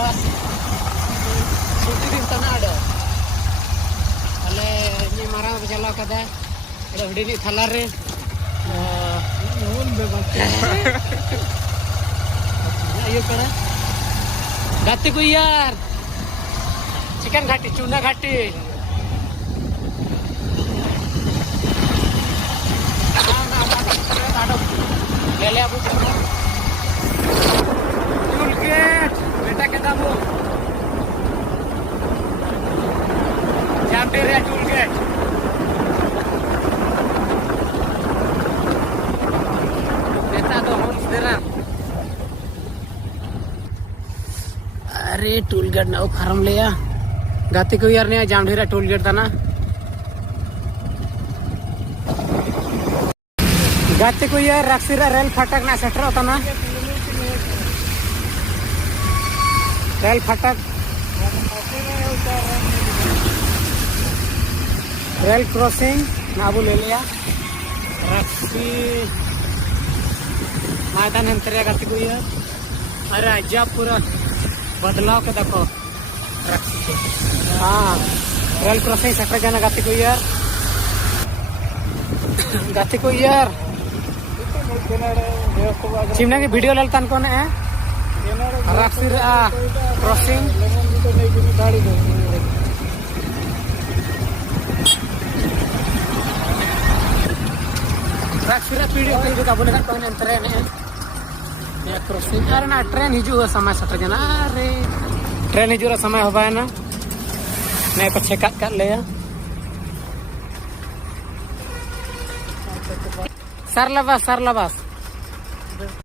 udah suci di sana ada. Kalau ini marah berjalan kada, ada udah ini thalar re. Nuhun bebas. Ayo kada. Gati ko yaar. Chicken घाटी चूना घाटी ले ले अब tool gate बेटा के दामो जामटेरिया टूल गेट बेटा तो होल्स देना अरे टूल गेट ना फार्म लिया गाती को यार ने जामढेरा टोल गेट था ना गाती को यार रक्सीरा रेल फाटक ना सेटर होता ना रेल फाटक रेल क्रॉसिंग ना वो ले लिया रक्सी मैदान अंतरिया गाती को यार अरे अजब पूरा बदलाव के देखो हाँ रेल क्रॉसिंग सेक्टर जाना गाती को यार चिमना की वीडियो ललतान कौन है रक्सीर क्रॉसिंग रक्सीर वीडियो के काबू लगा कौन ट्रेन है क्रॉसिंग अरे ना ट्रेन हिजू समय सेक्टर जाना अरे ट्रेन हिजू समय हो पाए ना मैं को चेक कर ले सर लबास